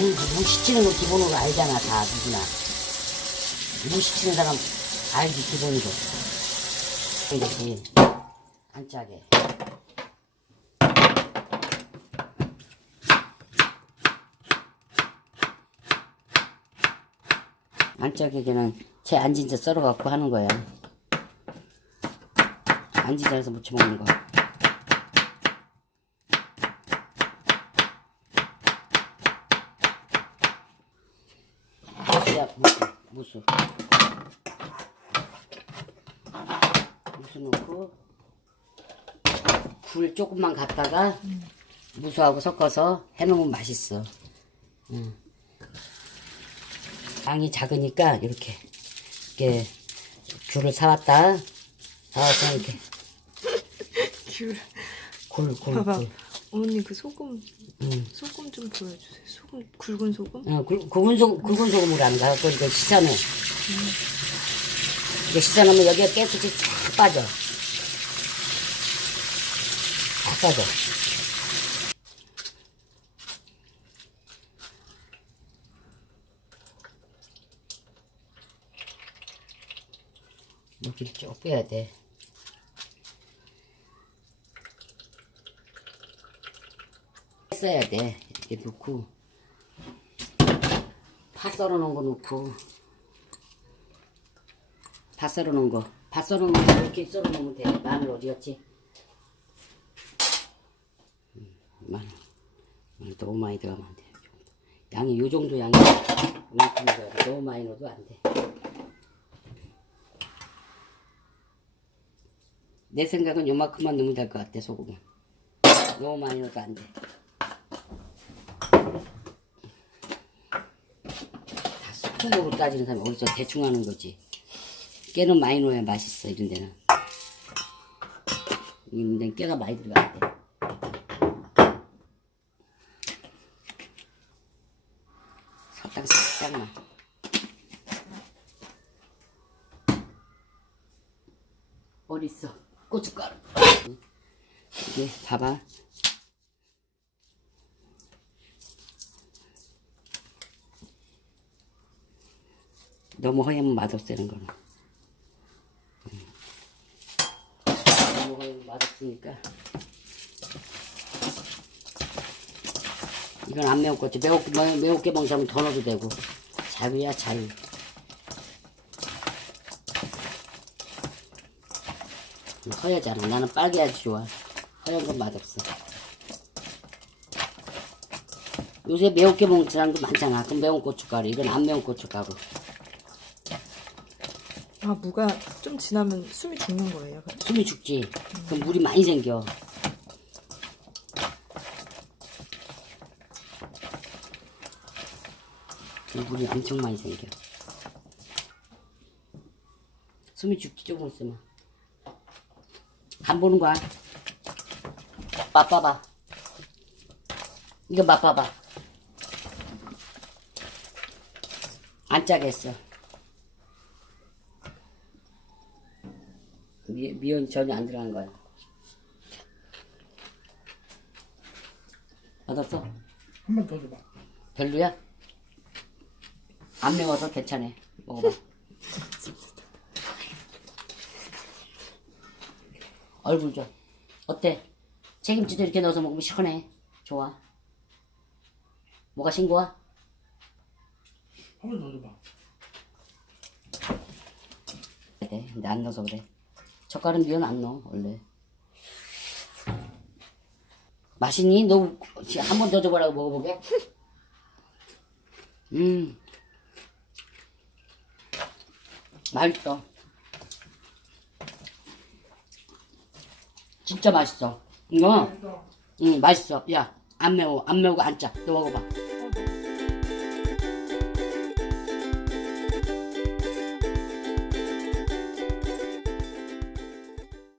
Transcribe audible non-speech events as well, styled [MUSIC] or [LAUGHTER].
물, 물 시치는 거 기본으로 알잖아, 다, 누구나. 물 시치는 사람 알지, 기본으로. 이렇게, 안 짜게. 안 짜게 그냥 제 앉은 데 썰어갖고 하는 거야. 앉은 자리에서 무쳐 먹는 거. 무수야, 무수, 무수. 넣고, 굴 조금만 갖다가 무수하고 섞어서 해놓으면 맛있어. 응. 양이 작으니까 이렇게, 이렇게 굴을 사왔다. 사와서 이렇게 [LAUGHS] 귤. 굴, 굴. 굴. 어머니 그 소금. 응. 소금 좀 보여주세요. 소금 굵은 소금. 어, 굵- 굵은 소, 굵은 소금으로 안 가고 이거 시사는 이거 시사하면 여기에 깨끗이 쫙 빠져. 쫙 빠져. 여기를 쭉 빼야 돼. 써야 돼. 이렇게 넣고. 파 썰어 놓은 거 넣고 파 썰어 놓은 거. 파 썰어 놓은 거 이렇게 썰어 놓으면 돼. 마늘 어디 갔지? 음, 마늘. 마늘 너무 많이 들어가면 안 돼. 양이 요 정도 양이 이만큼 넣어야 돼. 너무 많이 넣어도 안 돼. 내 생각은 요만큼만 넣으면 될 것 같아, 소금은. 너무 많이 넣어도 안 돼. 다 스푼으로 따지는 사람이 어디서 대충 하는 거지. 깨는 많이 넣어야 맛있어, 이런 데는. 이런 데는 깨가 많이 들어가야 돼. 설탕 살짝만. 어딨어? 고춧가루. 이게 봐봐. 너무 허하면 맛없다는 거는. 음. 너무 허하면 맛없으니까. 이건 안 매웠겠지. 매웠게, 매- 매웠게 먹는 사람은 더 넣어도 되고. 자유야, 자유. 허야잖아. 나는 빨개야지 좋아. 허연 건 맛없어. 요새 매운게 먹는 사람도 많잖아. 그럼 매운 고춧가루. 이건 안 매운 고춧가루. 아 무가 좀 지나면 숨이 죽는 거예요. 숨이 죽지. 그럼 물이 많이 생겨. 그럼 물이 엄청 많이 생겨. 숨이 죽지 조금 있으면. 간 보는 거야. 맛봐봐. 이거 맛봐봐. 안 짜게 했어. 미, 미연이 전혀 안 들어간 거야. 맛없어? 한 번 더 줘봐. 별로야? 안 매워서 괜찮아. 먹어봐. 얼굴 줘. 어때? 책임지도 이렇게 넣어서 먹으면 시원해. 좋아. 뭐가 싱거워? 한번 더 줘봐. 네, 근데 안 넣어서 그래. 젓갈은 미연 안 넣어, 원래. 맛있니? 너 한 번 더 줘보라고 먹어보게? 음. 맛있어. 진짜 맛있어. 이거, 응, 맛있어. 야, 안 매워. 안 매우고 안 짜. 너 먹어봐.